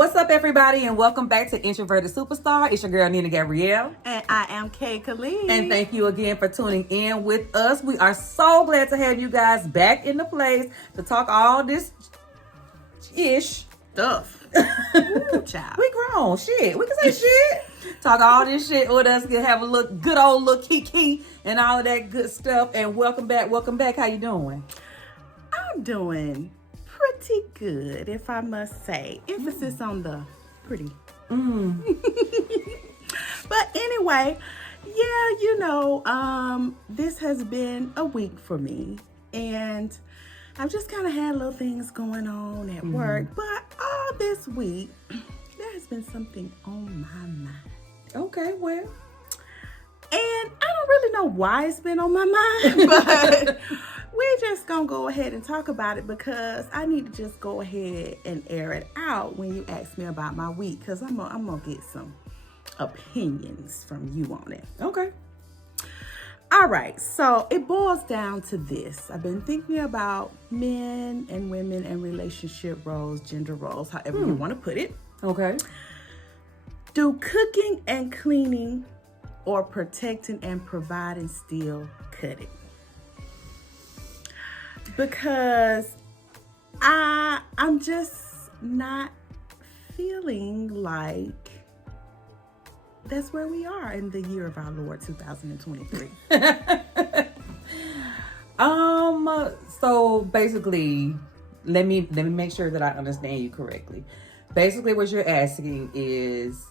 What's up, everybody, and welcome back to Introverted Superstar. It's your girl, Nina Gabrielle. And I am Khali. And thank you again for tuning in with us. We are so glad to have you guys back in the place to talk all this ish stuff. Ooh, child. We grown. Shit. We can say shit. Talk all this shit with us. Can have a look, good old look kiki and all of that good stuff. And welcome back. Welcome back. How you doing? I'm doing pretty good, if I must say. Emphasis on the pretty. But anyway, this has been a week for me. And I've just kind of had little things going on at work. But all this week, there has been something on my mind. Okay, well. And I don't really know why it's been on my mind, but we're just going to go ahead and talk about it because I need to just go ahead and air it out when you ask me about my week, because I'm going to get some opinions from you on it. Okay. All right. So it boils down to this. I've been thinking about men and women and relationship roles, gender roles, however you want to put it. Okay. Do cooking and cleaning or protecting and providing still cut it? Because I'm just not feeling like that's where we are in the year of our Lord 2023. So basically, let me make sure that I understand you correctly. Basically, what you're asking is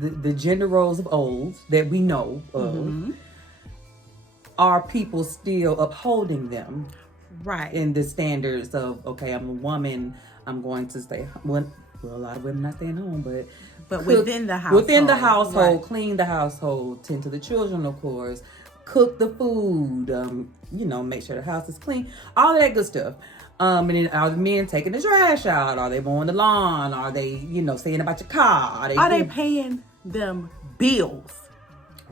the gender roles of old that we know of. Are people still upholding them? Right. In the standards of, okay, I'm a woman, I'm going to stay home. Well, a lot of women not staying home, but cook, within the household. Within the household, right. Clean the household, tend to the children, of course, cook the food, make sure the house is clean, all of that good stuff. And then are the men taking the trash out? Are they mowing the lawn? Are they, saying about your car? Are they paying them bills?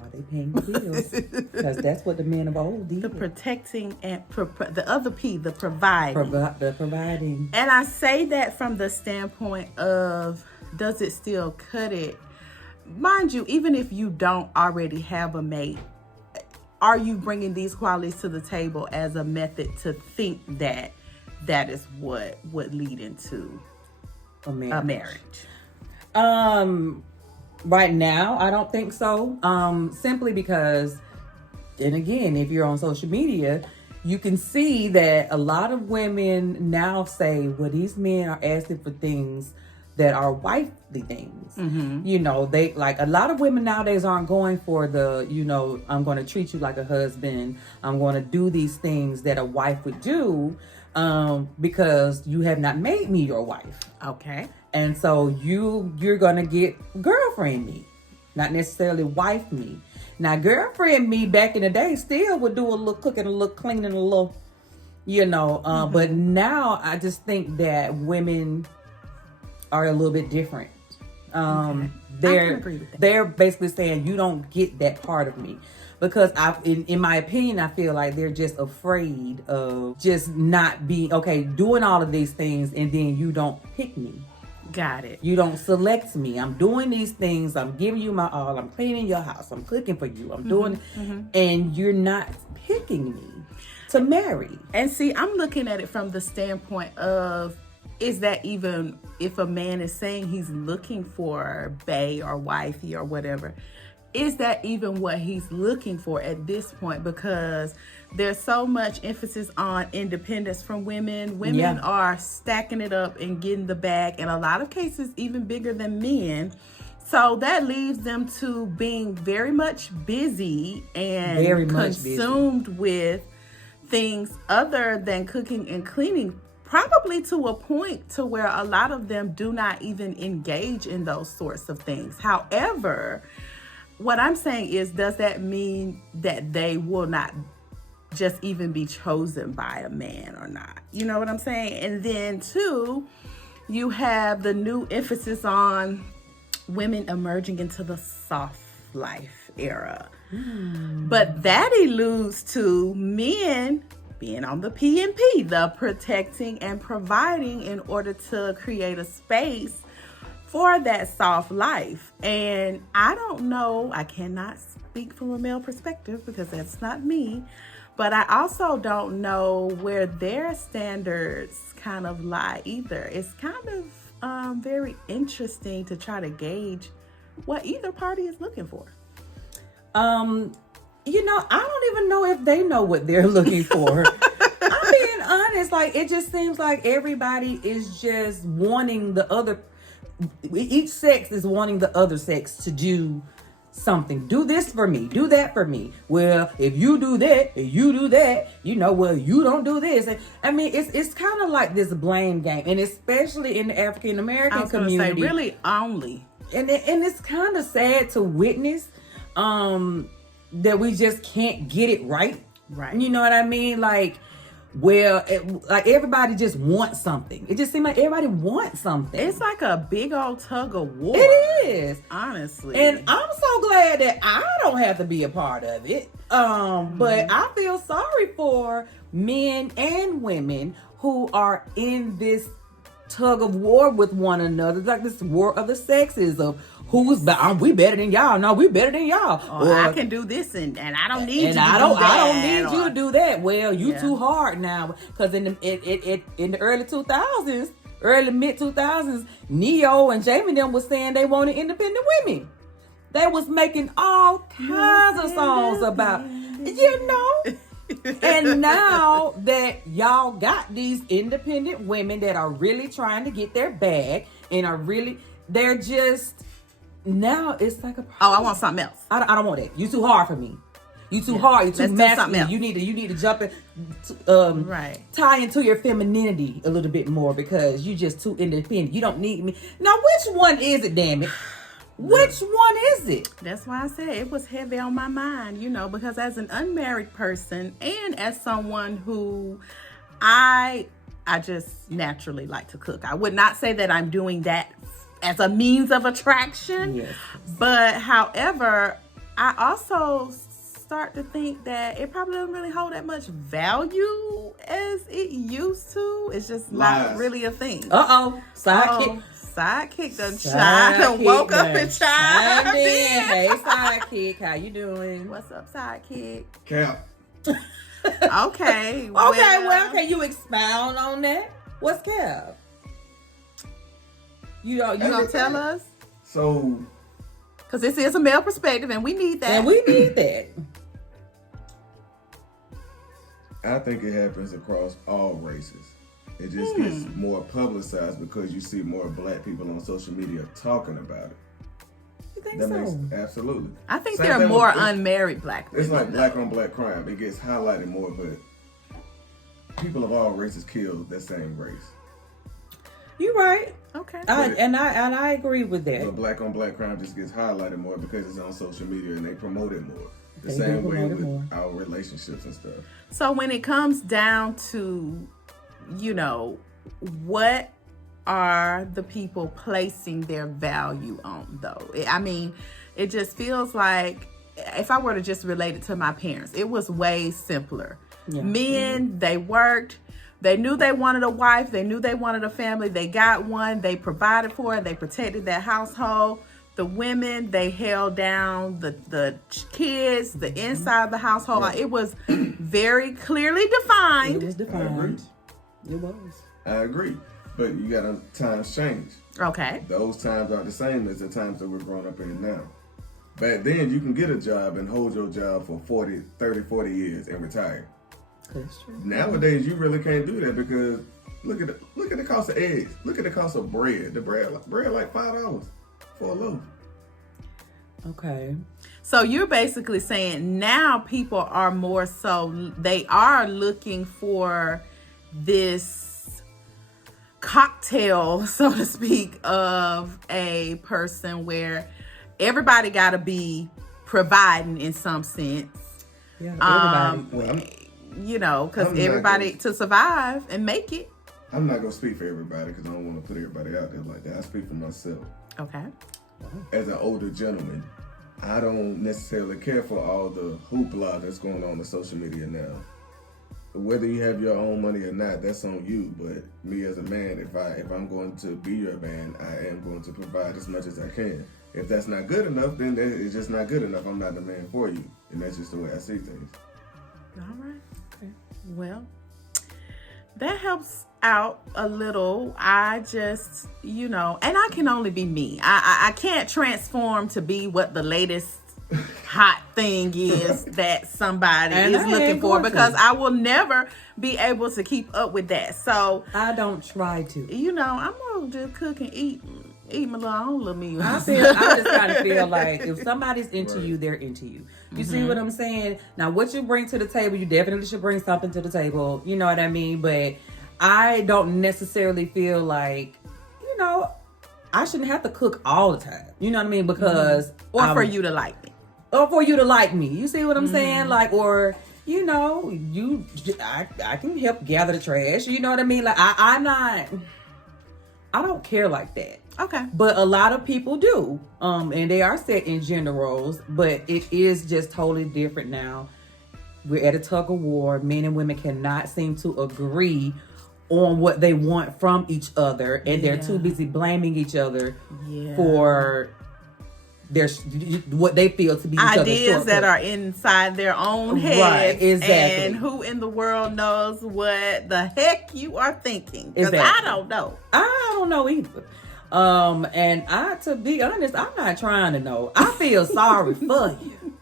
Are they paying the bills? Because that's what the men of old did. The protecting and the other P, the providing. The providing. And I say that from the standpoint of, does it still cut it? Mind you, even if you don't already have a mate, are you bringing these qualities to the table as a method to think that that is what would lead into a marriage? Right now, I don't think so. Simply because, and again, if you're on social media, you can see that a lot of women now say, well, these men are asking for things that are wifely things. They like a lot of women nowadays aren't going for the, I'm going to treat you like a husband. I'm going to do these things that a wife would do because you have not made me your wife. Okay. And so you're going to get girlfriend me, not necessarily wife me. Now, girlfriend me back in the day still would do a little cooking, a little cleaning, a little, but now I just think that women are a little bit different. I can agree with that. They're basically saying you don't get that part of me. Because in my opinion, I feel like they're just afraid of just not being, doing all of these things and then you don't pick me. Got it. You don't select me. I'm doing these things. I'm giving you my all. I'm cleaning your house. I'm cooking for you. I'm doing, and you're not picking me to marry. And see, I'm looking at it from the standpoint of, is that even, if a man is saying he's looking for bae or wifey or whatever, is that even what he's looking for at this point? Because there's so much emphasis on independence from women. Women are stacking it up and getting the bag, in a lot of cases even bigger than men. So that leaves them to being very much busy and consumed with things other than cooking and cleaning, probably to a point to where a lot of them do not even engage in those sorts of things. However, what I'm saying is, does that mean that they will not just even be chosen by a man or not? You know what I'm saying? And then two, you have the new emphasis on women emerging into the soft life era. But that alludes to men being on the P&P, the protecting and providing, in order to create a space for that soft life. And I don't know, I cannot speak from a male perspective because that's not me, but I also don't know where their standards kind of lie either. It's kind of very interesting to try to gauge what either party is looking for. You know, I don't even know if they know what they're looking for. I'm being honest. Like, it just seems like everybody is just wanting the other, each sex is wanting the other sex to do something. Do this for me. Do that for me. Well, if you do that, if you do that, you know, well, you don't do this. And, I mean, it's kind of like this blame game. And especially in the African American community. Say, really only. And it's kind of sad to witness that we just can't get it right. Right. You know what I mean? Like, well, like everybody just wants something. It just seems like everybody wants something. It's like a big old tug of war. It is. Honestly. And I'm so glad that I don't have to be a part of it. But I feel sorry for men and women who are in this tug of war with one another. It's like this war of the sexes of we better than y'all. No, we better than y'all. Or I can do this and I don't need you to do that. I don't need you to do that. Well, you too hard now. Because in the early 2000s, early mid 2000s, Neo and Jamie them was saying they wanted independent women. They was making all kinds of songs about, you know. And now that y'all got these independent women that are really trying to get their bag and they're just, now it's like a problem. Oh, I want something else. I don't want that. You too hard for me. You too hard. You too masculine. You need to jump in, tie into your femininity a little bit more because you just too independent. You don't need me. Now, which one is it, damn it? Which one is it? That's why I said it was heavy on my mind, you know, because as an unmarried person and as someone who I just naturally like to cook. I would not say that I'm doing that as a means of attraction. Yes. But however, I also start to think that it probably doesn't really hold that much value as it used to. It's just not really a thing. Sidekick done woke up and chimed in. Hey, sidekick, how you doing? What's up, sidekick? Cap. Okay. Well, can you expound on that? What's Cap? You gonna tell us? So, because this is a male perspective, and we need that. I think it happens across all races. It just gets more publicized because you see more black people on social media talking about it. You think so? Absolutely. I think there are more unmarried black people. It's like black on black crime. It gets highlighted more, but people of all races kill that same race. You're right. Okay. I agree with that. But black on black crime just gets highlighted more because it's on social media and they promote it more. The same way with our relationships and stuff. So when it comes down to, you know, what are the people placing their value on, though? I mean, it just feels like if I were to just relate it to my parents, it was way simpler. Yeah. Men, they worked. They knew they wanted a wife. They knew they wanted a family. They got one. They provided for it. They protected their household. The women, they held down the kids, the inside of the household. Yeah. It was very clearly defined. It was defined. It was. I agree. But you got to, times change. Okay. Those times aren't the same as the times that we're growing up in now. Back then, you can get a job and hold your job for 30, 40 years and retire. That's true. Nowadays, you really can't do that because look at the cost of eggs. Look at the cost of bread. The bread like $5 for a loaf. Okay. So you're basically saying now people are more so, they are looking for this cocktail, so to speak, of a person where everybody got to be providing in some sense. Yeah, everybody. You know, because everybody to survive and make it. I'm not going to speak for everybody because I don't want to put everybody out there like that. I speak for myself. Okay. As an older gentleman, I don't necessarily care for all the hoopla that's going on social media now. whether you have your own money or not, that's on you. But me as a man, if I'm going to be your man, I am going to provide as much as I can. If that's not good enough, then it's just not good enough. I'm not the man for you, and that's just the way I see things. All right. Okay. Well, that helps out a little. I just, and I can only be me. I can't transform to be what the latest hot thing is that somebody is looking for, because I will never be able to keep up with that. So I don't try to. I'm gonna just cook and eat my own little meal. I just kind of feel like if somebody's into you, they're into you. You see what I'm saying? Now, what you bring to the table, you definitely should bring something to the table. You know what I mean? But I don't necessarily feel like, I shouldn't have to cook all the time. You know what I mean? Because or for you to like me. Or for you to like me. You see what I'm saying? Like, or, I can help gather the trash. You know what I mean? Like, I don't care like that. Okay. But a lot of people do. And they are set in gender roles, but it is just totally different now. We're at a tug of war. Men and women cannot seem to agree on what they want from each other. And they're too busy blaming each other for what they feel to be ideas that are inside their own heads. Right, exactly. And who in the world knows what the heck you are thinking? Because I don't know. I don't know either. And to be honest, I'm not trying to know. I feel sorry for you.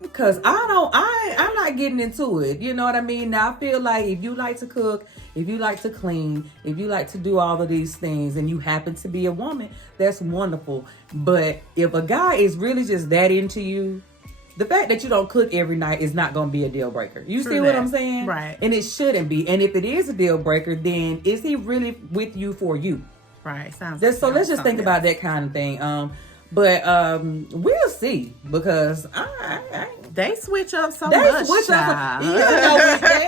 Because I'm not getting into it. You know what I mean? Now, I feel like if you like to cook, if you like to clean, if you like to do all of these things, and you happen to be a woman, that's wonderful. But if a guy is really just that into you, the fact that you don't cook every night is not going to be a deal breaker. You see what I'm saying? Right. And it shouldn't be. And if it is a deal breaker, then is he really with you for you? Right. So let's just think about that kind of thing. But we'll see, because they switch up so much. They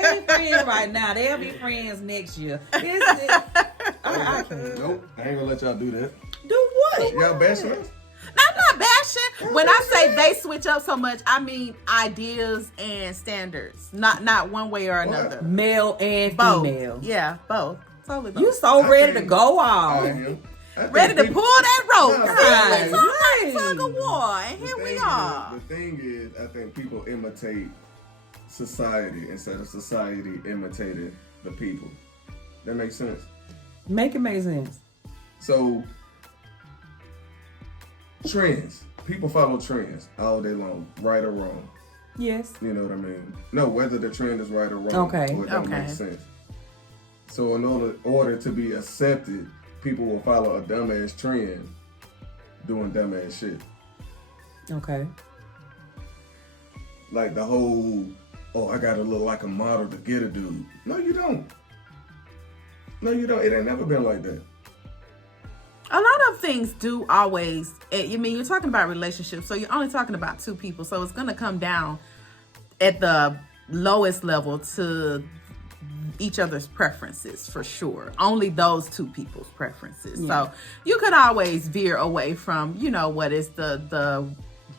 ain't friends right now. They'll be friends next year. Nope, I ain't gonna let y'all do that. Do what? Y'all bashing us? I'm not bashing. When I say they switch up so much, I mean ideas and standards. Not one way or another. Male and both. female. Yeah, both. Totally both. You so ready to go off. Ready to pull that rope. No, right. We're talking tug of war, and here we are. The thing is, I think people imitate society instead of society imitating the people. That makes sense? Make sense. So, trends. People follow trends all day long, right or wrong. Yes. You know what I mean? No, whether the trend is right or wrong. Okay. Or it don't make sense. So in order to be accepted, people will follow a dumbass trend doing dumbass shit. Okay. Like the whole, I gotta look like a model to get a dude. No, you don't. It ain't never been like that. A lot of things do always, you're talking about relationships, so you're only talking about two people. So it's going to come down at the lowest level to each other's preferences, for sure. Only those two people's preferences. Yeah. So you could always veer away from, what is the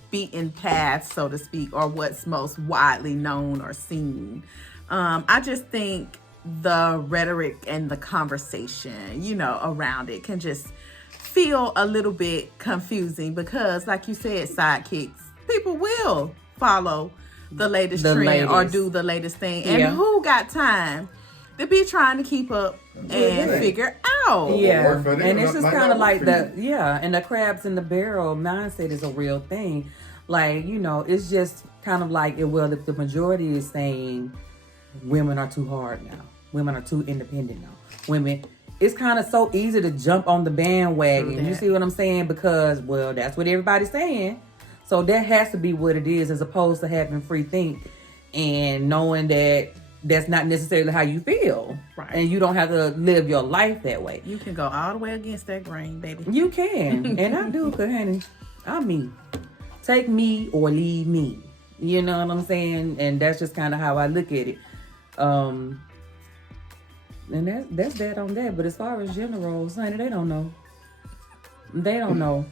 beaten path, so to speak, or what's most widely known or seen. I just think the rhetoric and the conversation, around it can just feel a little bit confusing, because like you said, sidekicks, people will follow the latest trend or do the latest thing. And who got time to be trying to keep up and figure out? Yeah. And it's just kind of like and the crabs in the barrel mindset is a real thing. Like, it's just kind of like, if the majority is saying women are too hard now, women are too independent now, it's kind of so easy to jump on the bandwagon. You see what I'm saying? Because, that's what everybody's saying. So that has to be what it is, as opposed to having free think and knowing that that's not necessarily how you feel. Right. And you don't have to live your life that way. You can go all the way against that grain, baby. You can. And I do, because, honey, I'm me. Take me or leave me. You know what I'm saying? And that's just kind of how I look at it. And that's that on that. But as far as gender roles, honey, they don't know. They don't know.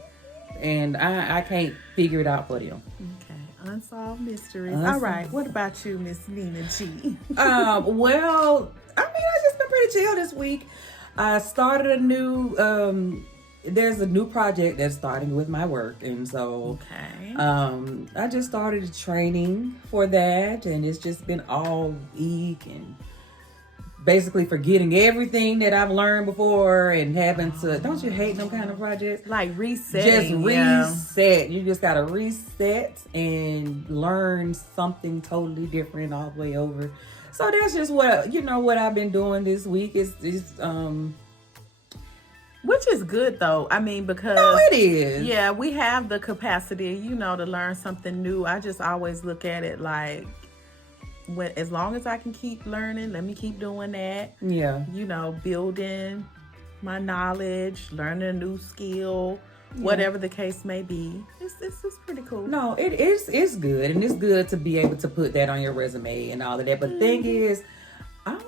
And I can't figure it out for them. Okay. Unsolved mysteries. All right. What about you, Miss Nina G? Well, I mean, I've just been pretty chill this week. I started a new, there's a new project that's starting with my work. And so, I just started a training for that. And it's just been all week and basically forgetting everything that I've learned before and having to, don't you hate them kind of projects? Like resetting. Just reset. You just got to reset and learn something totally different all the way over. So that's just what I've been doing this week is which is good though. I mean, because it is. Yeah, we have the capacity, to learn something new. I just always look at it like, as long as I can keep learning, let me keep doing that. Yeah. Building my knowledge, learning a new skill, whatever the case may be. It's pretty cool. No, it's good. And it's good to be able to put that on your resume and all of that. But the thing is, I don't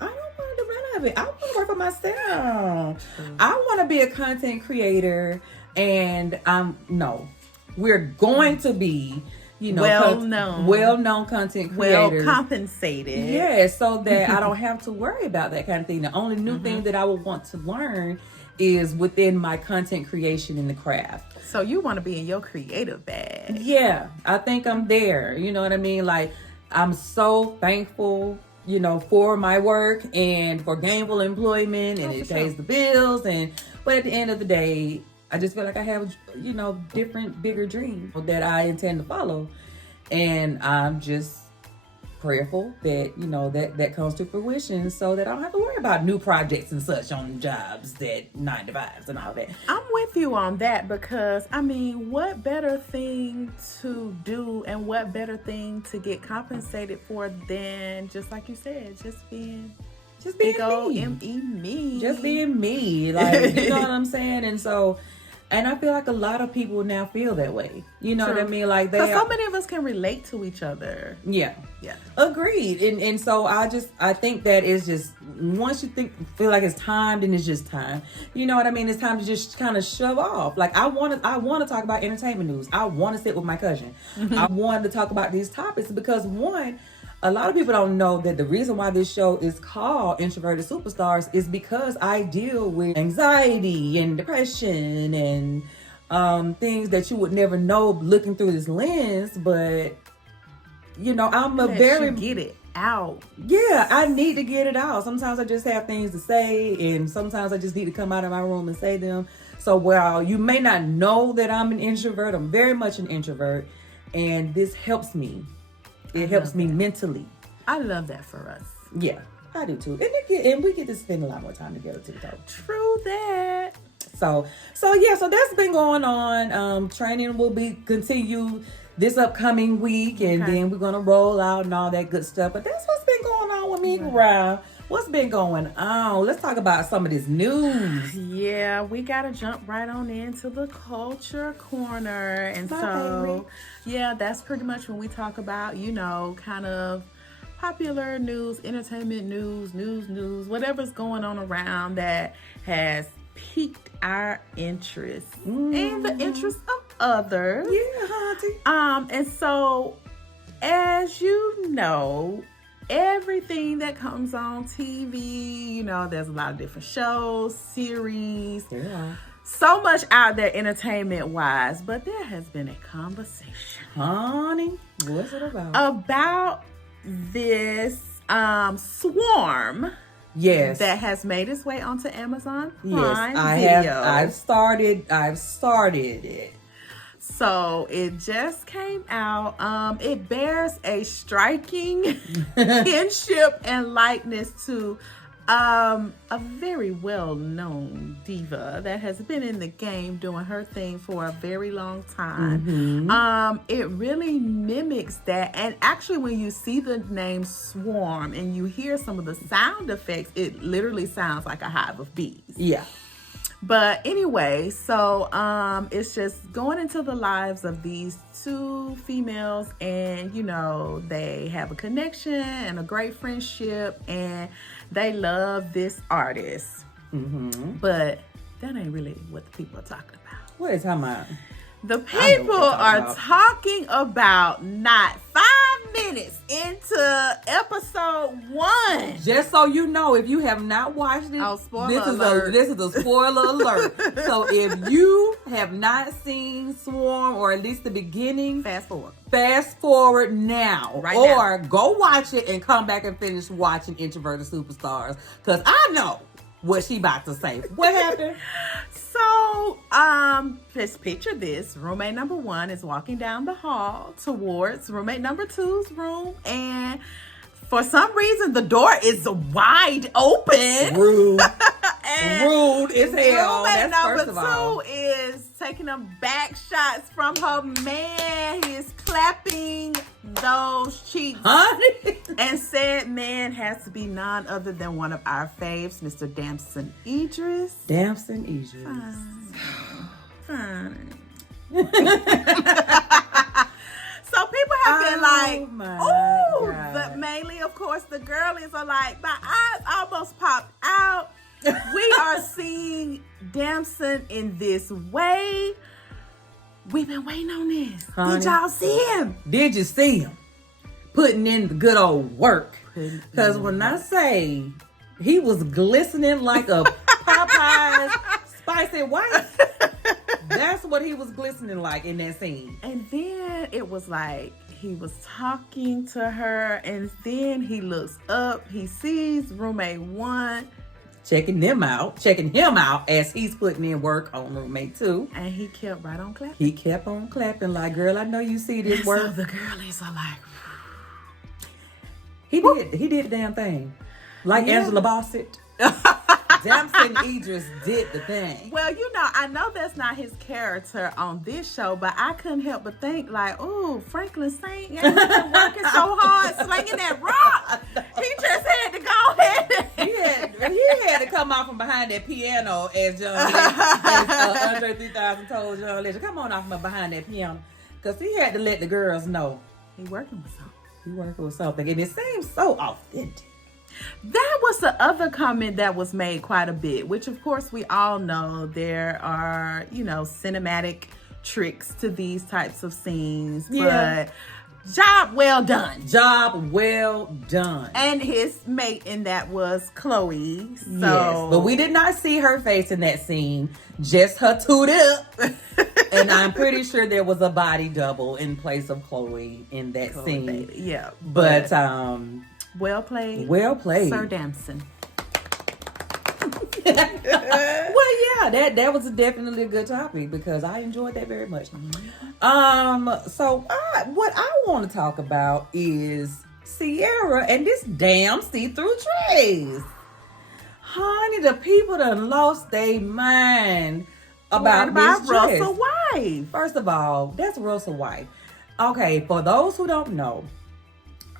want to run out of it. I want to work for myself. I want to be a content creator. And we're going to be well-known content creators. Well compensated. Yeah, so that I don't have to worry about that kind of thing. The only new thing that I would want to learn is within my content creation in the craft. So you want to be in your creative bag. Yeah, I think I'm there. You know what I mean? Like, I'm so thankful, for my work and for gainful employment and it pays the bills. But at the end of the day, I just feel like I have, different, bigger dreams that I intend to follow. And I'm just prayerful that, that comes to fruition so that I don't have to worry about new projects and such on jobs, that 9 to 5s and all that. I'm with you on that because, I mean, what better thing to do and what better thing to get compensated for than, just like you said, just being me. Just being me. Like, you know what I'm saying? And I feel like a lot of people now feel that way. You know what I mean? Like, because so many of us can relate to each other. Yeah. Agreed. And so I think that is just, once you feel like it's time, then it's just time. You know what I mean? It's time to just kind of shove off. Like, I want to talk about entertainment news. I want to sit with my cousin. I wanted to talk about these topics because, one, a lot of people don't know that the reason why this show is called Introverted Superstars is because I deal with anxiety and depression and things that you would never know looking through this lens. But, I'm a very... get it out. Yeah, I need to get it out. Sometimes I just have things to say and sometimes I just need to come out of my room and say them. So while you may not know that I'm an introvert, I'm very much an introvert. And this helps me. It helps me mentally. I love that for us. Yeah, I do too. And we get to spend a lot more time together too, though. True that. So that's been going on. Training will continue this upcoming week, and then we're gonna roll out and all that good stuff. But that's what's been going on with me, Gabrielle. What's been going on? Let's talk about some of this news. Yeah, we got to jump right on into the culture corner. And that's pretty much when we talk about, kind of popular news, entertainment news, whatever's going on around that has piqued our interest and the interest of others. Yeah, auntie. And so, as you know, everything that comes on TV, there's a lot of different shows, series, so much out there entertainment wise, but there has been a conversation, honey, what's it about this Swarm, that has made its way onto Amazon Prime Video. I've started it. So it just came out. It bears a striking kinship and likeness to a very well-known diva that has been in the game doing her thing for a very long time. It really mimics that. And actually, when you see the name Swarm and you hear some of the sound effects, it literally sounds like a hive of bees. Yeah. But anyway, so it's just going into the lives of these two females, and they have a connection and a great friendship, and they love this artist. But that ain't really what the people are talking about. What is talking about? The I know people what they're are talking talking about not 5 minutes into episode 1. Just so you know, if you have not watched it, Oh, spoiler this alert. is a spoiler alert. So if you have not seen Swarm, or at least the beginning, Fast forward. fast forward now. Right or go watch it and come back and finish watching Introverted Superstars. Because I know what she about to say. What happened? So, just picture this. Roommate number 1 is walking down the hall towards roommate number 2's room, and for some reason the door is wide open. Rude. And Rude as hell. roommate That's first number of all. 2 is taking them back shots from her man. He is clapping those cheeks. Honey. And said man has to be none other than one of our faves, Mr. Damson Idris. Damson Idris. Fine. So people have been like, God. mainly, of course, the girlies are like, my eyes almost popped out. We are seeing Damson in this way. We've been waiting on this. Honey. Did y'all see him? Did you see him putting in the good old work? Because when I say he was glistening like a Popeye's spicy white, that's what he was glistening like in that scene. And then it was like he was talking to her, and then he looks up, he sees roommate 1, Checking him out as he's putting in work on roommate 2. and he kept right on clapping. He kept on clapping like, girl, I know you see this So work. the girlies are like, He did the damn thing. Like Yeah. Angela Bassett. Damson Idris did the thing. well, I know that's not his character on this show, but I couldn't help but think like, oh, Franklin Saint ain't been working so hard slinging that rock. He just had to go ahead. He had to come out from behind that piano as Andre 3000 told John Legend. Come on off from behind that piano. Because he had to let the girls know He working with something. he working with something. And it seems so authentic. That was the other comment that was made quite a bit, which of course we all know there are, cinematic tricks to these types of scenes, Yeah. but job well done. Job well done. And his mate in that was Chloe. So Yes, but we did not see her face in that scene, just her toot up. And I'm pretty sure there was a body double in place of Chloe in that Chloe, scene. baby. Yeah. But well played. well played. Sir Damson. Well, yeah, that was definitely a good topic because I enjoyed that very much. So what I want to talk about is Ciara and this damn see-through dress. Honey, the people done lost their mind about this dress. Russell's wife. First of all, that's Russell's wife. Okay, for those who don't know,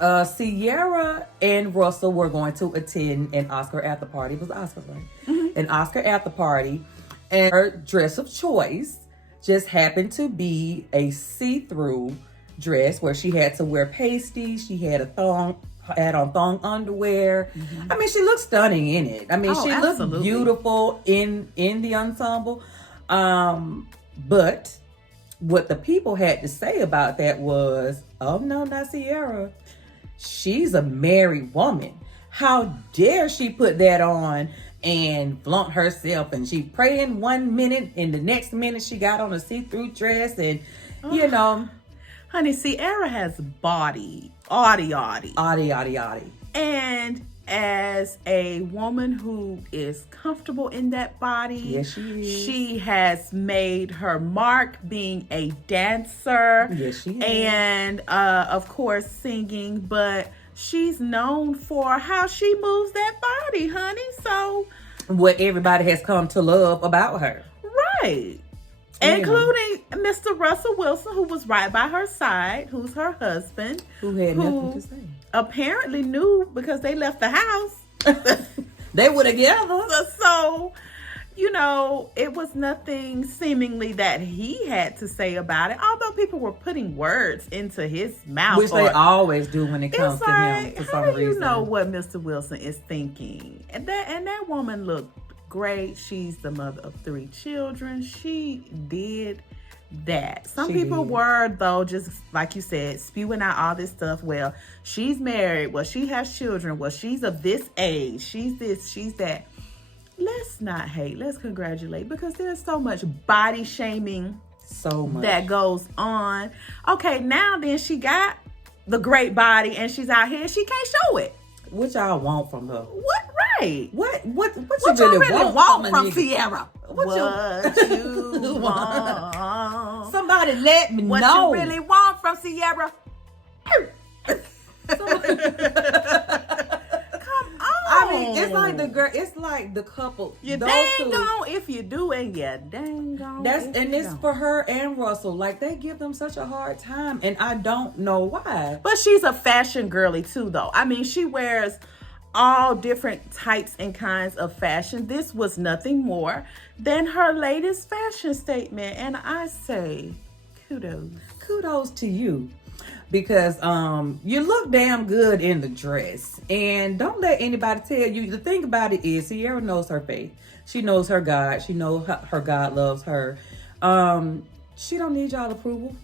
Ciara and Russell were going to attend an Oscar after party. It was Oscars, right? Mm-hmm. An Oscar after party. And her dress of choice just happened to be a see-through dress where she had to wear pasties. She had had on thong underwear. Mm-hmm. I mean, she looked stunning in it. I mean, she absolutely. looked beautiful in the ensemble. But what the people had to say about that was, oh no, not Ciara. She's a married woman. How dare she put that on and flaunt herself? And she praying 1 minute, and the next minute she got on a see-through dress, and Honey, Ciara has body. Audie. And as a woman who is comfortable in that body, Yes, she is. She has made her mark being a dancer. Yes, she is. And of course singing, but she's known for how she moves that body, honey. So what everybody has come to love about her. right. Yeah. Including Mr. Russell Wilson, who was right by her side, who's her husband. Who had nothing to say. Apparently knew because they left the house. They were together. So, it was nothing seemingly that he had to say about it. Although people were putting words into his mouth. Which they always do when it comes It's to him like, for how some do reason. you know what Mr. Wilson is thinking? And that woman looked great. She's the mother of 3 children. She did that. Some She people did. were, though, just like you said, spewing out all this stuff. Well, she's married. Well, she has children. Well, she's of this age. She's this, she's that. Let's not hate. Let's congratulate, because there's so much body shaming So much. that goes on. Okay, now then she got the great body and she's out here. She can't show it. What y'all want from her? What? Right. What What you you really want from a nigga? Ciara? What you want? Somebody let me What know. you really want from Ciara? Come on. I mean, it's like the girl. It's like the couple. You those dang two. gone if you do, and you dang gone. That's if and you it's don't. for her and Russell. Like they give them such a hard time, and I don't know why. But she's a fashion girly too, though. I mean, she wears all different types and kinds of fashion. This was nothing more than her latest fashion statement, and I say, kudos To you, because you look damn good in the dress, and don't let anybody tell you. The thing about it is, Ciara knows her faith. She knows her God. She knows her God loves her. She don't need y'all approval,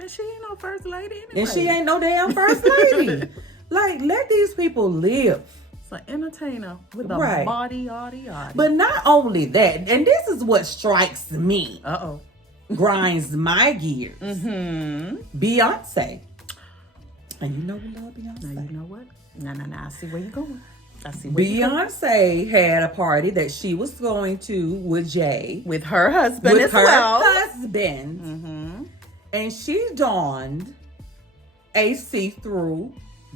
and she ain't no first lady anyway. and she ain't no damn first lady. Like, let these people live. It's an entertainer with a Right. body, yaddy. But not only that, and this is what strikes me, Uh-oh. grinds my gears. Mm-hmm. Beyonce. And you know we love Beyonce. Now you know what? No. I see where you're going. I see where you're going. Beyonce had a party that she was going to with Jay. With her husband With as her well. husband. Mm-hmm. And she donned a see-through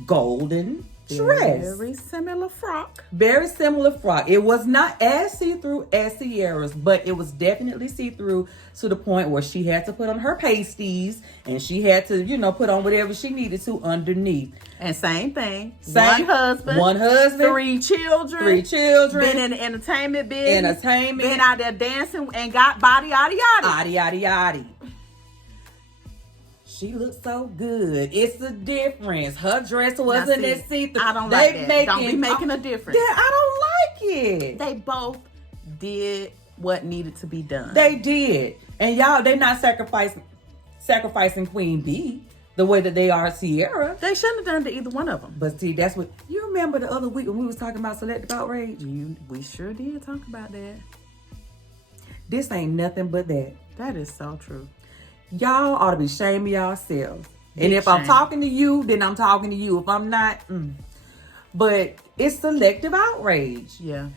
golden dress. Very similar frock. Very similar frock. It was not as see-through as Ciara's, but it was definitely see-through to the point where she had to put on her pasties and she had to, put on whatever she needed to underneath. And same thing. Same- One husband. 3 Three children. Been in the entertainment business. Been out there dancing and got body, yaddy. Yaddy. She looked so good. It's the difference. Her dress wasn't see, as see-through. I don't like that. Don't be making a difference. Yeah, I don't like it. They both did what needed to be done. They did. And y'all, they're not sacrificing Queen Bee the way that they are Ciara. They shouldn't have done to either one of them. But see, that's what you remember the other week when we was talking about selective outrage. We sure did talk about that. This ain't nothing but that. That is so true. Y'all ought to be ashamed of yourselves. And Big if I'm shame. talking to you, then I'm talking to you. If I'm not, But it's selective outrage. Yeah.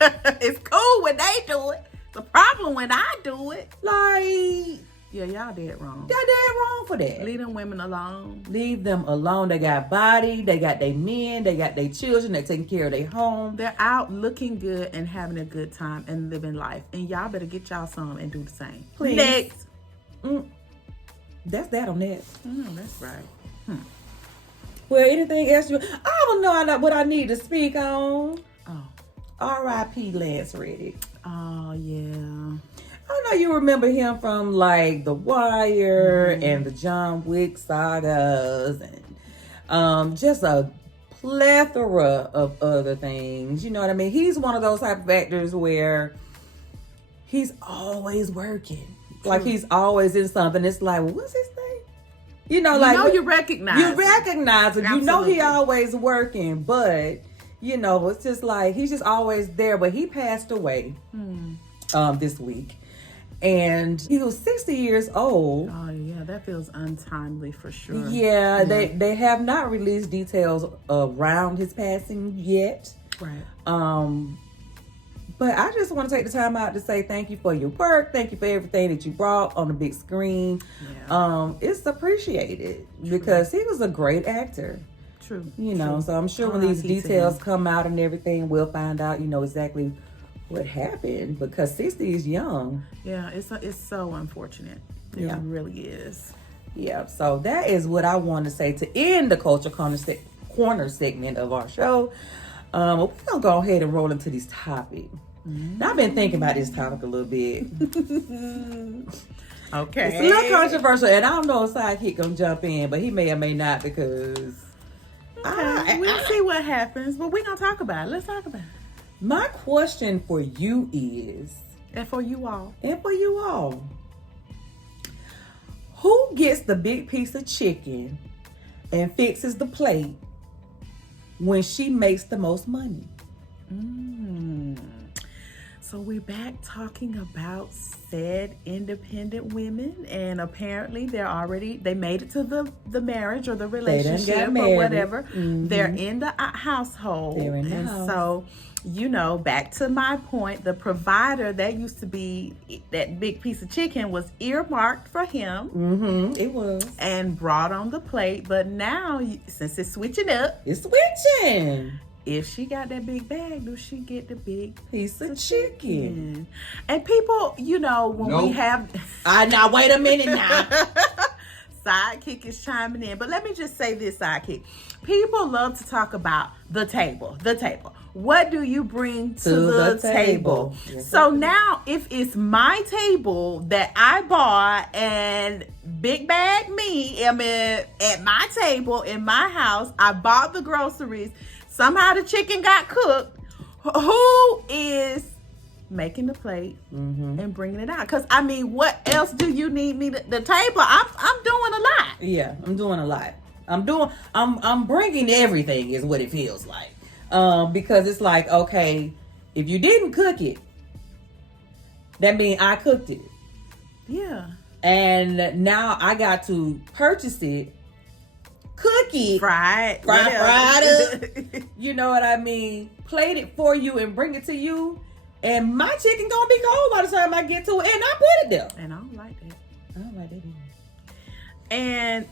It's cool when they do it. The problem when I do it. Like, Yeah, y'all did wrong. y'all dead wrong for that. Leave them women alone. Leave them alone. They got body. They got their men. They got their children. They're taking care of their home. They're out looking good and having a good time and living life. And y'all better get y'all some and do the same. Please. Next. That's that on that. That's right. Well, anything else I don't know what I need to speak on. Oh. R.I.P. Lance Reddick. Oh, yeah. I know you remember him from like The Wire and the John Wick sagas and just a plethora of other things. You know what I mean? He's one of those type of actors where he's always working. Like he's always in something. It's like, well, what's his name? You You recognize. You recognize him. You know he Absolutely. always working, but it's just like he's just always there. But he passed away this week. And he was 60 years old. Oh, yeah. That feels untimely for sure. Yeah, they have not released details around his passing yet. Right. But I just want to take the time out to say thank you for your work. Thank you for everything that you brought on the big screen. Yeah. It's appreciated because he was a great actor. True. So I'm sure when these details come out and everything, we'll find out, exactly what happened because 60 is young. Yeah, it's so unfortunate. It really is. Yeah, so that is what I want to say to end the Culture Corner segment of our show. We're going to go ahead and roll into this topic. Now, I've been thinking about this topic a little bit. Okay. It's a little controversial, and I don't know if Sidekick going to jump in, but he may or may not because... We'll see what happens, but we're going to talk about it. Let's talk about it. My question for you is... And for you all. And for you all. Who gets the big piece of chicken and fixes the plate when she makes the most money? So we're back talking about said independent women, and apparently they made it to the marriage or the relationship or whatever. They're in the household. They're in the house. So, back to my point, the provider that used to be that big piece of chicken was earmarked for him. It was. And brought on the plate. But now, since it's switching up, It's switching. if she got that big bag, do she get the big Piece of chicken. And people, when we have... Now wait a minute now. Sidekick is chiming in. But let me just say this, Sidekick. People love to talk about the table. What do you bring to the table? Yes, So now, if it's my table that I bought and big bag me, I mean, at my table in my house, I bought the groceries. Somehow the chicken got cooked. Who is making the plate and bringing it out? Because what else do you need me to the table? I'm doing a lot. Yeah, I'm doing a lot. I'm bringing everything is what it feels like. Because it's like, okay, if you didn't cook it, that means I cooked it. Yeah. And now I got to purchase it, cook it, Fried up. You know what I mean? Plate it for you and bring it to you. And my chicken gonna be cold by the time I get to it, and I put it there. And I don't like that. I don't like that either. And,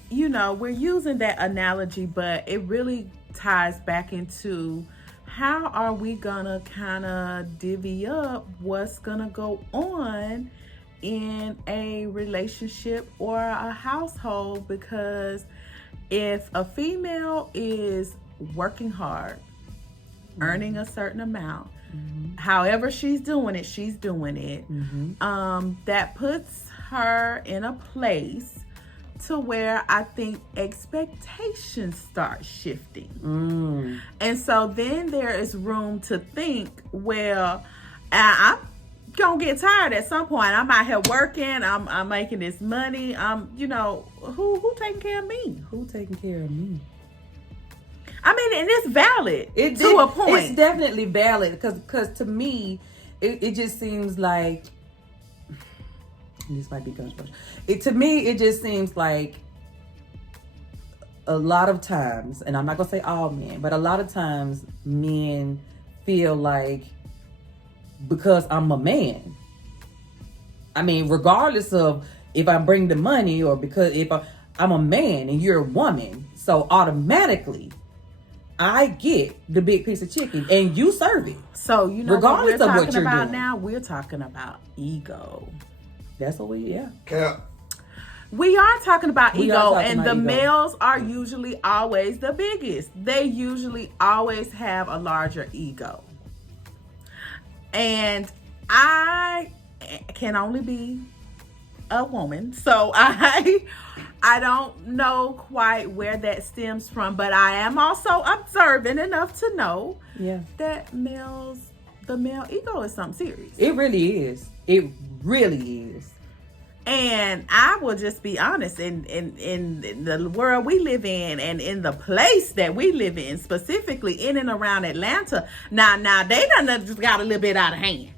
we're using that analogy, but it really ties back into how are we gonna kind of divvy up what's gonna go on in a relationship or a household. Because if a female is working hard, earning a certain amount, however she's doing it, that puts her in a place to where I think expectations start shifting. And so then there is room to think, well, I'm gonna get tired at some point. I'm out here working, I'm making this money. Who taking care of me? Who taking care of me? And it's valid to a point. It's definitely valid because to me, it just seems like this might be controversial. To me, it just seems like a lot of times, and I'm not gonna say all men, but a lot of times men feel like because I'm a man, regardless of if I bring the money or because if I'm a man and you're a woman, so automatically I get the big piece of chicken and you serve it. So regardless what we're of what talking you're about doing. now, we're talking about ego. That's what Cap. We are talking about We ego, are talking and about the ego. males are usually always the biggest. They usually always have a larger ego. And I can only be a woman, so I don't know quite where that stems from, but I am also observant enough to know that the male ego is something serious. It really is. It really is. And I will just be honest, in the world we live in and in the place that we live in, specifically in and around Atlanta, now they done just got a little bit out of hand.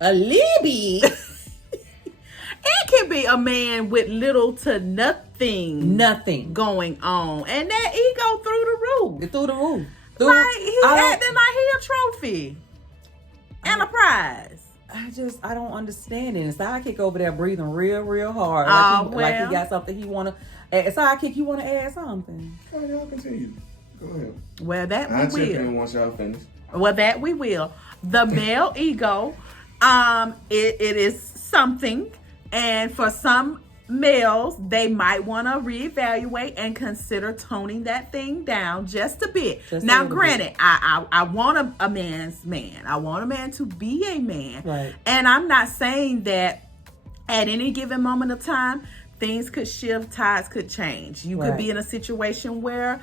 A little bit. It can be a man with little to nothing going on, and that ego through the roof. Through the roof. Like he acting like he a trophy and a prize. I don't understand it. And Sidekick over there breathing real hard. Like he got something he want to. Sidekick, you want to add something? Oh, y'all continue. Go ahead. Well, that I'll we check will. in once y'all finish. Well, that we will. The male ego, it is something, and for some males, they might want to reevaluate and consider toning that thing down just a bit. Now, granted, I want a man's man. I want a man to be a man. Right. And I'm not saying that at any given moment of time, things could shift, tides could change. You could be in a situation where,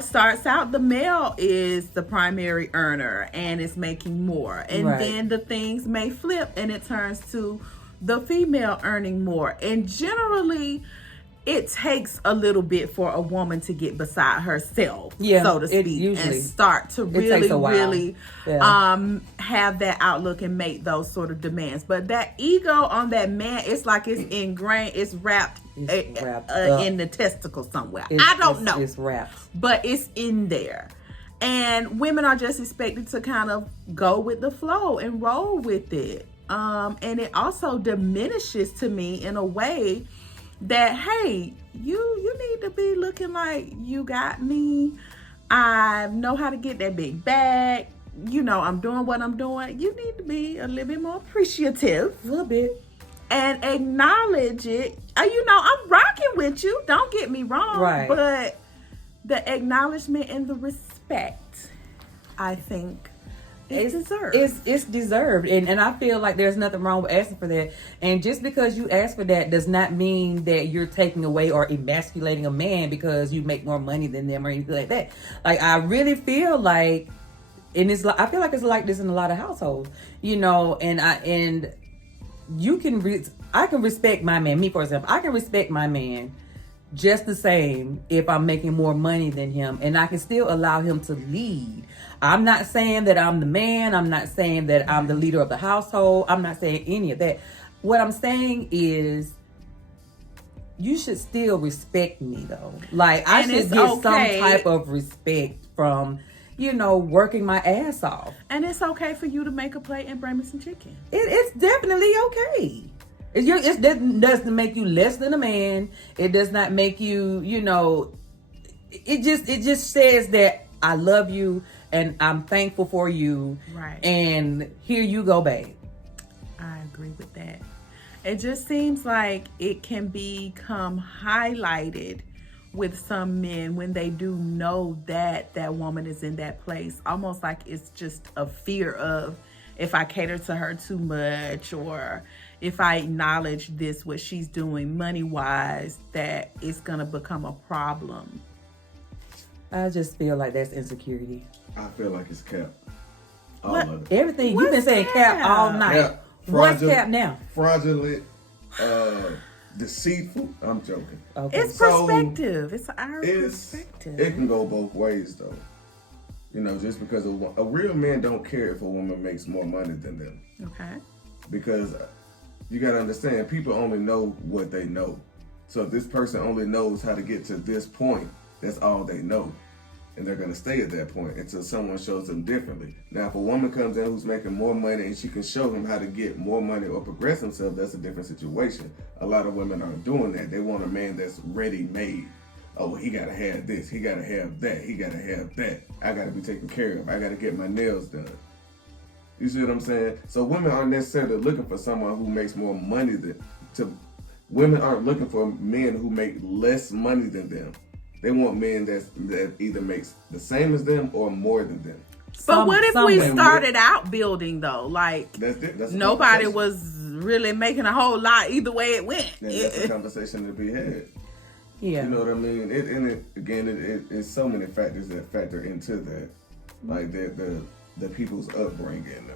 starts out the male is the primary earner and is making more. And then the things may flip and it turns to the female earning more. And generally, it takes a little bit for a woman to get beside herself, Yeah, so to it speak, usually- and start to takes really, a while. really Yeah. have that outlook and make those sort of demands. But that ego on that man, it's like it's ingrained, it's wrapped, It's wrapped up. in the testicle somewhere. I don't know. It's wrapped. But it's in there. And women are just expected to kind of go with the flow and roll with it. And it also diminishes to me in a way that, hey, you need to be looking like you got me. I know how to get that big bag. You know, I'm doing what I'm doing. You need to be a little bit more appreciative. A little bit. And acknowledge it. You know, I'm rocking with you. Don't get me wrong. Right. But the acknowledgement and the respect, I think, is deserved. It's deserved. And I feel like there's nothing wrong with asking for that. And just because you ask for that does not mean that you're taking away or emasculating a man because you make more money than them or anything like that. Like, I really feel like, and I feel like it's like this in a lot of households, you know, and you can I can respect my man. Me, for example, I can respect my man just the same if I'm making more money than him, and I can still allow him to lead. I'm not saying that I'm the man. I'm not saying that I'm the leader of the household. I'm not saying any of that. What I'm saying is, you should still respect me, though. Like, I should get some type of respect from, you know, working my ass off. And it's okay for you to make a plate and bring me some chicken. It's definitely okay. It doesn't make you less than a man. It does not make you, you know, it just says that I love you and I'm thankful for you. Right. And here you go, babe. I agree with that. It just seems like it can become highlighted with some men when they do know that that woman is in that place. Almost like it's just a fear of, if I cater to her too much, or if I acknowledge this, what she's doing money-wise, that it's going to become a problem. I just feel like that's insecurity. I feel like it's cap. All What? of it. Everything. What's You've been saying cap all night. Cap. What's cap now? Fraudulent, deceitful. I'm joking. Okay. It's So, perspective. It's our perspective. It can go both ways, though. You know, just because a real man don't care if a woman makes more money than them. Okay. Because you got to understand, people only know what they know. So if this person only knows how to get to this point, that's all they know. And they're going to stay at that point until someone shows them differently. Now, if a woman comes in who's making more money and she can show him how to get more money or progress himself, that's a different situation. A lot of women aren't doing that. They want a man that's ready-made. Oh, he got to have this. He got to have that. He got to have that. I got to be taken care of. I got to get my nails done. You see what I'm saying? So women aren't necessarily looking for someone who makes more money women aren't looking for men who make less money than them. They want men that either makes the same as them or more than them. But what if we women started out building, though? Like, That's nobody was really making a whole lot either way it went. That's a conversation to be had. Yeah. You know what I mean? It's so many factors that factor into that, like the people's upbringing.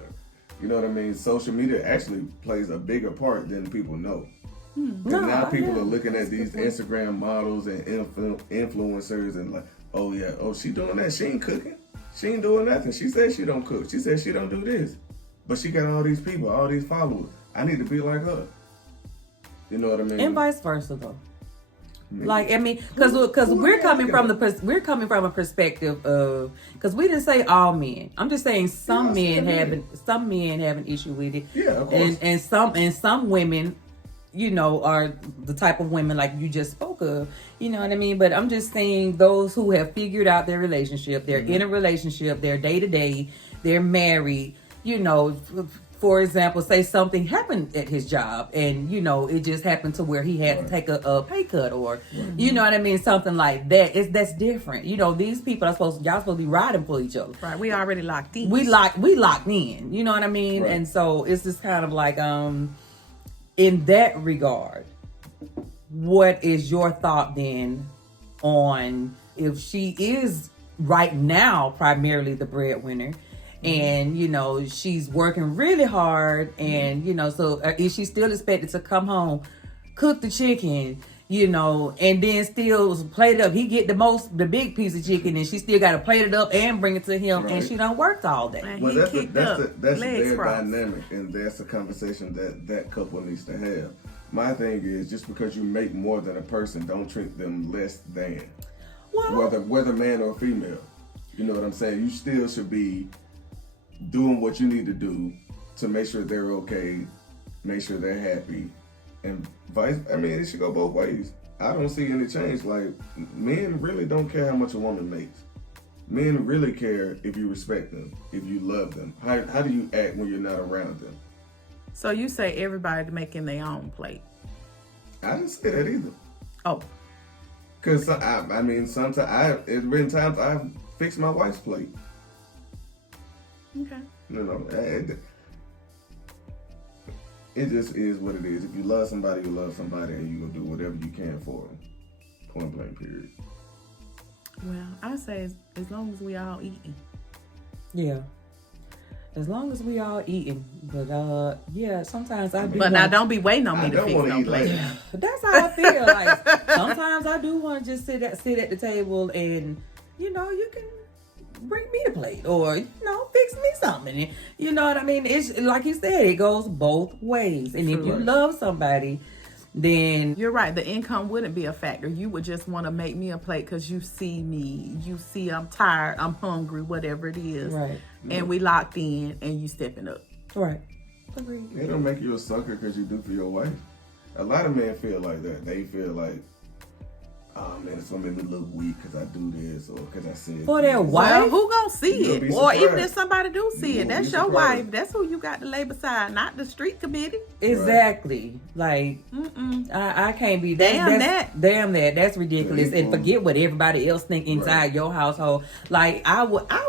You know what I mean? Social media actually plays a bigger part than people know. And now people are looking at these Instagram models and influencers and like, oh yeah, oh she doing that? She ain't cooking. She ain't doing nothing. She said she don't cook. She said she don't do this, but she got all these people, all these followers. I need to be like her. You know what I mean? And vice versa, though. Like, I mean, because we're coming from a perspective of, because we didn't say all men. I'm just saying some men have an issue with it. Yeah, of course. And some women, you know, are the type of women like you just spoke of. You know what I mean? But I'm just saying those who have figured out their relationship, they're in a relationship, they're day to day, they're married. You know, for example, say something happened at his job and, you know, it just happened to where he had to take a pay cut or, you know what I mean? Something like that. That's different. You know, these people y'all supposed to be riding for each other. Right. We already locked in. We locked in, you know what I mean? Right. And so it's just kind of like, in that regard, what is your thought then on if she is right now primarily the breadwinner? And, you know, she's working really hard. And, you know, so is she still expected to come home, cook the chicken, you know, and then still plate it up. He get the big piece of chicken, and she still got to plate it up and bring it to him, and she done worked all day. And Well, he that's kicked that's up, their legs crossed. dynamic, and that's a conversation that couple needs to have. My thing is, just because you make more than a person, don't treat them less than. Well, Whether man or female, you know what I'm saying. You still should be doing what you need to do to make sure they're okay, make sure they're happy, and vice. I mean, it should go both ways. I don't see any change. Like, men really don't care how much a woman makes. Men really care if you respect them, if you love them. How do you act when you're not around them? So you say everybody making their own plate. I didn't say that either. Oh. Because, I mean, sometimes it's been times I've fixed my wife's plate. Okay. You know, it just is what it is. If you love somebody, you love somebody, and you're going to do whatever you can for them. Point blank, period. Well, I say as long as we all eating. yeah. As long as we all eating, but yeah, sometimes I do. But now don't be waiting on me to fix no plate. That's how I feel. Like sometimes I do want to just sit at the table, and you know, you can bring me the plate, or you know, fix me something. And, you know what I mean? It's like you said, it goes both ways. And if you love somebody, then You're right. The income wouldn't be a factor. You would just want to make me a plate because you see me. You see I'm tired. I'm hungry. Whatever it is. right, And we locked in, and you stepping up. right. Agreed. It don't make you a sucker because you do for your wife. A lot of men feel like that. They feel like, oh man, it's gonna make me look weak because I do this or because I said For their this. wife? Well, who gonna see You'll it? be Or even surprised. if somebody do see You it, will that's be your surprised. wife. That's who you got to lay beside, not the street committee. Exactly. Like I can't be. Damn Damn that. That's ridiculous. Yeah, And forget what everybody else think inside your household. Like I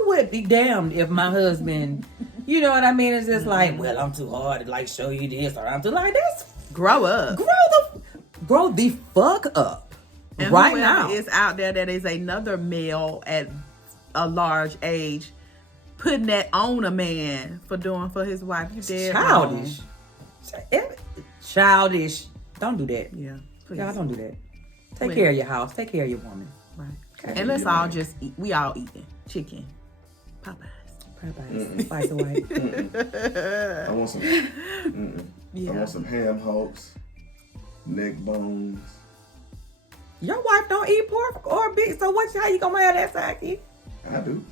would be damned if my husband. You know what I mean? It's just like, well, I'm too hard to like show you this, or I'm too like that's Grow up. grow the fuck up And right whoever now. is out there that is another male at a large age putting that on a man for doing for his wife. You dead Childish. Childish. Don't do that. wrong. Yeah. Please. Y'all don't do that. Take Please. care of your house. Take care of your woman. Right. Okay. And let's You're all right. just eat. We all eating chicken. Popeyes. Popeyes. Spice of white. I want some. Yeah. I want some ham hocks, neck bones. Your wife don't eat pork or beef, so how you gonna have that side, Keith? I do.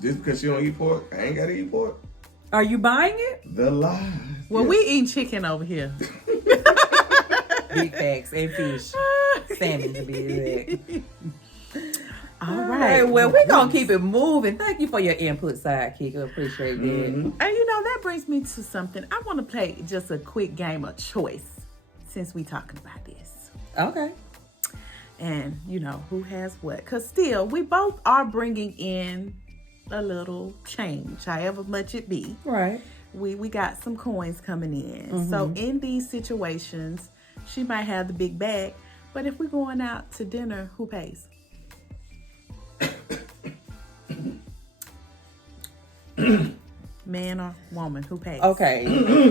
Just because she don't eat pork, I ain't gotta eat pork. Are you buying it? The lies. Well, Yes. we eating chicken over here. Big facts and fish. Salmon to be exact. All All right. right, well, we're gonna keep it moving. Thank you for your input, Sidekick. I appreciate that. Mhm. And you know, that brings me to something. I want to play just a quick game of choice since we talking about this. Okay. And, you know, who has what. Because still, we both are bringing in a little change, however much it be. Right. We got some coins coming in. So in these situations, she might have the big bag. But if we're going out to dinner, who pays? Man or woman, who pays? Okay.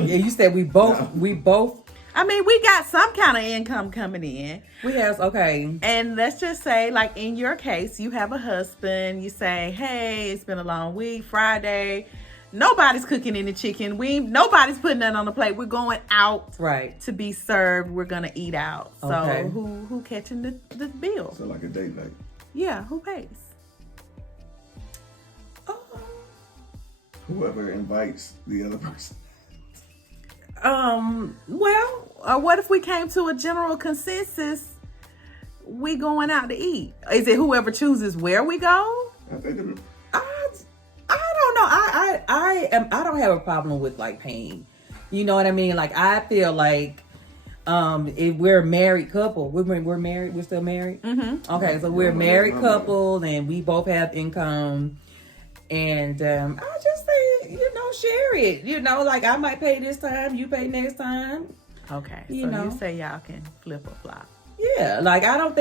Yeah, you said we both I mean, we got some kind of income coming in. we have okay. And let's just say, like in your case, you have a husband. You say, hey, it's been a long week, Friday. Nobody's cooking any chicken. Nobody's putting that on the plate. We're going out Right. to be served. We're going to eat out. So Okay. who catching the bill? So like a date night. Yeah, who pays? Whoever invites the other person. Well, or what if we came to a general consensus? We going out to eat. Is it whoever chooses where we go? I think I don't know. I don't have a problem with like paying. You know what I mean? Like I feel like if we're a married couple, we're married, we're still married. Mm-hmm. Okay, so we're a married couple and we both have income. And I just say, you know, share it. You know, like I might pay this time, you pay next time. Okay, You so know. you say y'all can flip or flop. Yeah, like I don't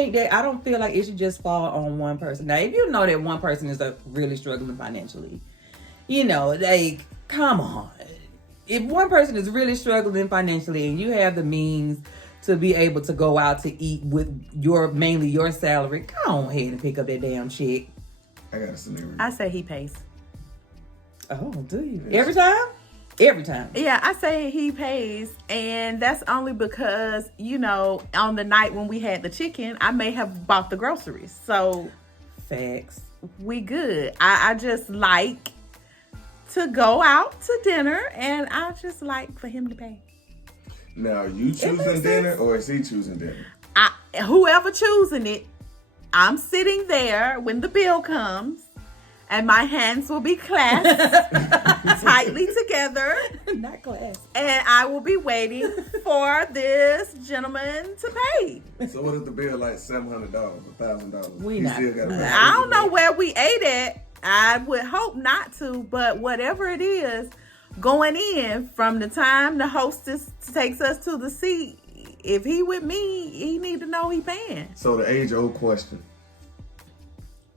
feel like it should just fall on one person. Now, if you know that one person is really struggling financially, you know, like, come on. If one person is really struggling financially and you have the means to be able to go out to eat with mainly your salary, go on ahead and pick up that damn check. I got a scenario. I say he pays. Oh, do you? Yes. Every time? Every time. Yeah, I say he pays, and that's only because, you know, on the night when we had the chicken, I may have bought the groceries. So Facts. we good. I just like to go out to dinner, and I just like for him to pay. Now, you choosing makes dinner sense. or is he choosing dinner? Whoever choosing it, I'm sitting there when the bill comes, and my hands will be clasped tightly together, Not class. and I will be waiting for this gentleman to pay. So what if the bill like $700, $1,000? We He not- still gotta pay. I don't know where we ate at. I would hope not to, but whatever it is, going in from the time the hostess takes us to the seat, if he with me, he need to know he paying. So the age-old question: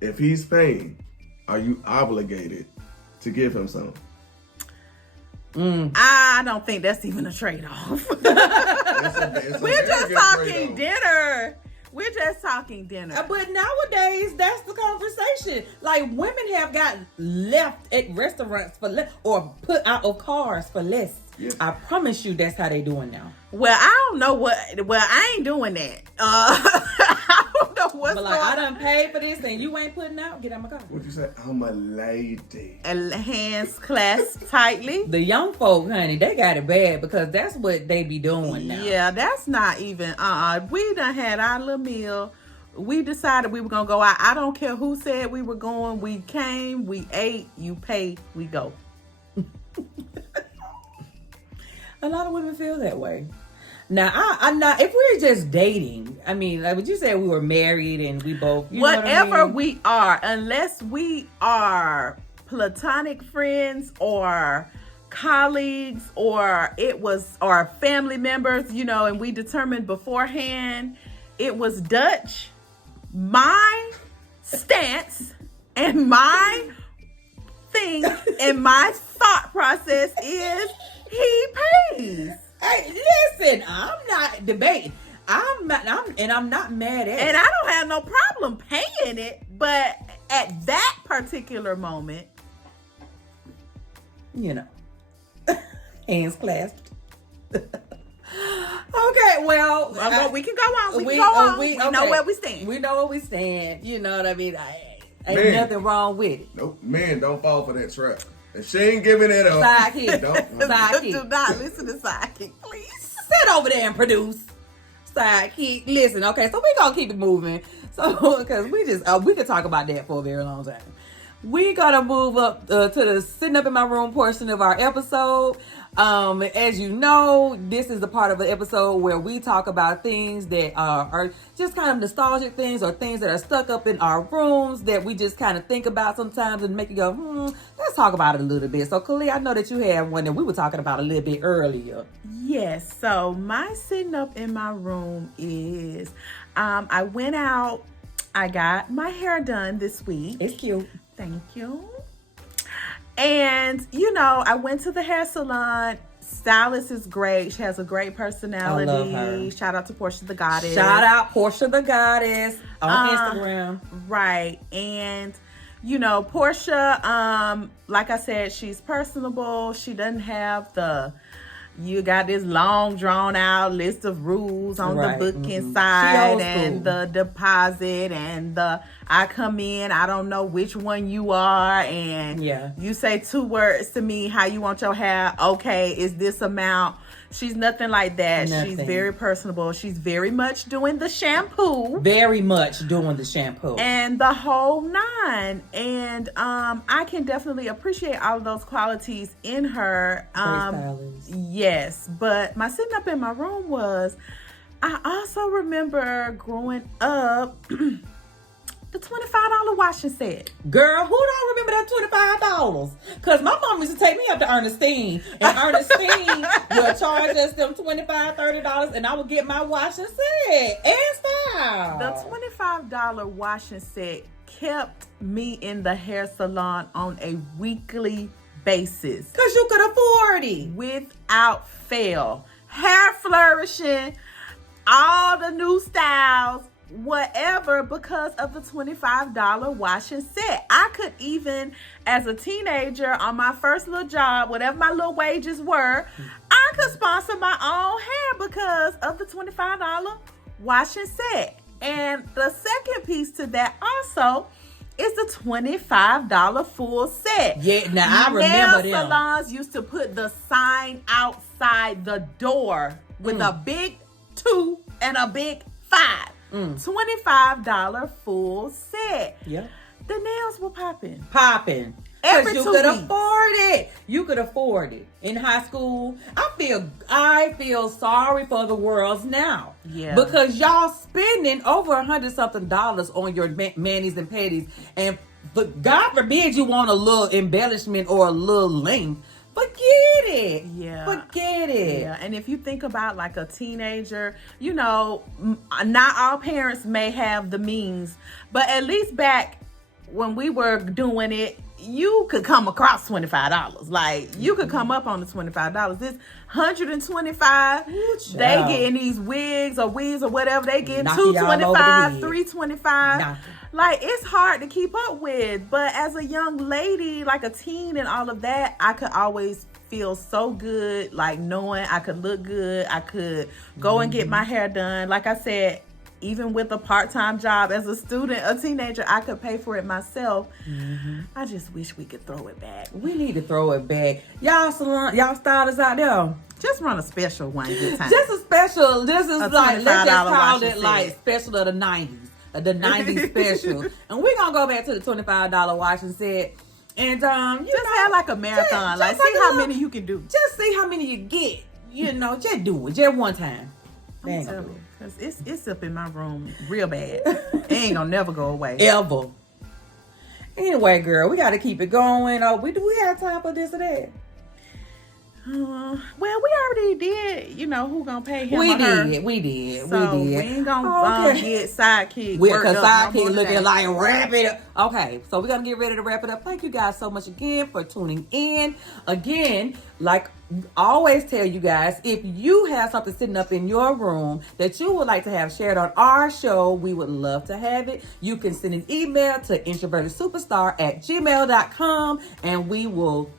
if he's paying, are you obligated to give him something? I don't think that's even a trade-off. It's a We're very just good talking trade-off. dinner. We're just talking dinner. But nowadays, that's the conversation. Like, women have gotten left at restaurants for less, or put out of cars for less. Yes. I promise you, that's how they doing now. Well, I don't know what. Well, I ain't doing that. I don't know what's But like, I going done paid for this, and you ain't putting out. Get out my car. What you say? I'm a lady. on. Hands clasped tightly. The young folk, honey, they got it bad because that's what they be doing now. Yeah, that's not even. We done had our little meal. We decided we were gonna go out. I don't care who said we were going. We came. We ate. You pay. We go. A lot of women feel that way. Now, I'm not. If we're just dating, I mean, like, would you say we were married and we both, you know what I Whatever mean? we are, unless we are platonic friends or colleagues or family members, you know, and we determined beforehand it was Dutch, my stance and my thing and my thought process is he pays. Hey, listen, I'm not debating. I'm not mad at it. And I don't have no problem paying it, but at that particular moment, You know, hands clasped. Okay, well, we can go on. We can go on. We know okay. where we stand. We know where we stand. You know what I mean? Ain't Man. nothing wrong with it. Nope, man, don't fall for that trap. If she ain't giving it up, Sidekick. don't. Do Sidekick. not listen to Sidekick, please. Sit over there and produce. Sidekick. Listen, okay, so we gonna keep it moving. So, because we could talk about that for a very long time. We gotta move up to the sitting up in my room portion of our episode. As you know, this is a part of the episode where we talk about things that are just kind of nostalgic things or things that are stuck up in our rooms that we just kind of think about sometimes and make you go, let's talk about it a little bit. So, Khali, I know that you have one that we were talking about a little bit earlier. Yes. So my sitting up in my room is, I went out. I got my hair done this week. It's cute. Thank you. And, you know, I went to the hair salon. Stylist is great. She has a great personality. I love her. Shout out to Portia the Goddess. Shout out Portia the Goddess on Instagram. Right. And, you know, Portia, like I said, she's personable. She doesn't have you got this long drawn out list of rules on Right. the booking She side old and school. the deposit and I come in, I don't know which one you are, and Yeah. you say 2 words to me how you want your hair. Okay, is this amount? She's nothing like that. She's Nothing. very personable. She's very much doing the shampoo Very much doing the shampoo. and the whole 9. And I can definitely appreciate all of those qualities in her. Great stylist. Yes, but my sitting up in my room was, I also remember growing up, the $25 washing set. Girl, who don't remember that $25? Because my mom used to take me up to Ernestine. And Ernestine would charge us them $25, $30, and I would get my washing set and style. The $25 washing set kept me in the hair salon on a weekly basis. Because you could afford it. Without fail. Hair flourishing. all the new styles, whatever, because of the $25 washing set. I could even, as a teenager, on my first little job, whatever my little wages were, I could sponsor my own hair because of the $25 washing set. And the second piece to that also is the $25 full set. Yeah, now I remember Nail them. salons used to put the sign outside the door with a big 2 and a big 5. $25 full set. Yep. The nails were popping. Because Every you 2 could weeks. afford it. You could afford it. In high school, I feel sorry for the worlds now. Yeah. Because y'all spending over $100-something on your manis and petties, and God forbid you want a little embellishment or a little length. Forget it. Yeah. Forget it. Yeah, and if you think about like a teenager, you know, not all parents may have the means, but at least back when we were doing it, you could come across $25. Like, you could come up on the $25. This $125, they getting these wigs or whatever, they getting $225, $325. Like, it's hard to keep up with. But as a young lady, like a teen and all of that, I could always feel so good, like knowing I could look good. I could go and get my hair done. Like I said, even with a part-time job as a student, a teenager, I could pay for it myself. I just wish we could throw it back. We need to throw it back. Y'all stylists out there, just run a special one good time. just a special. This is like, let's just call it like set. special of the 90s. The 90s special. And we're going to go back to the $25 washing set. And, just have like a marathon. Like, see how many you can do. Just see how many you get. You know, just do it. Just one time. I'm telling you. Because it's up in my room real bad. It ain't going to never go away. Ever. Anyway, girl, we got to keep it going. Do we have time for this or that? Well, we already did, you know, who gonna pay him We or her. did. So we ain't gonna get sidekick. Because sidekick looking like wrap it up. Okay, so we're gonna get ready to wrap it up. Thank you guys so much again for tuning in. Again, like I always tell you guys, if you have something sitting up in your room that you would like to have shared on our show, we would love to have it. You can send an email to introvertedsuperstar@gmail.com and we will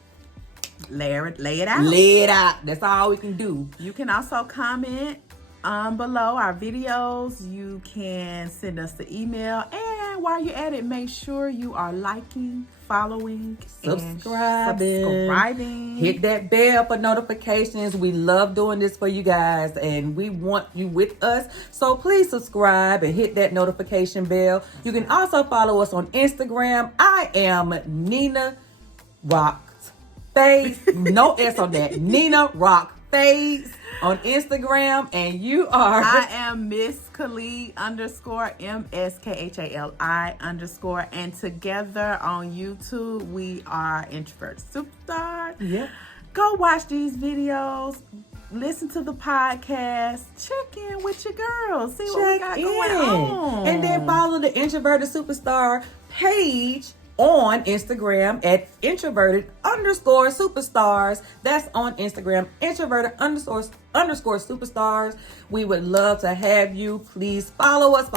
lay it out. Lay it out. That's all we can do. You can also comment below our videos. You can send us the email. And while you're at it, make sure you are liking, following, subscribing. Hit that bell for notifications. We love doing this for you guys and we want you with us. So please subscribe and hit that notification bell. You can also follow us on Instagram. I am Nina Rock Face. No S on that. Nina Rock Face on Instagram. And you are? I am Miss Khali _MSKHALI_. And together on YouTube, we are Introverted Superstars. Yep. Go watch these videos. Listen to the podcast. Check in with your girls. See what we got going on. And then follow the Introverted Superstar page on Instagram at introverted_superstars. That's on Instagram, introverted_superstars. We would love to have you. Please follow us,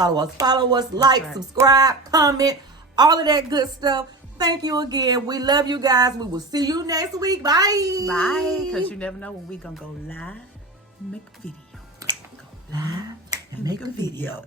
like, subscribe, comment, all of that good stuff. Thank you again. We love you guys. We will see you next week. Bye. Bye. Because you never know when we gonna go live and make a video. Go live and make a video.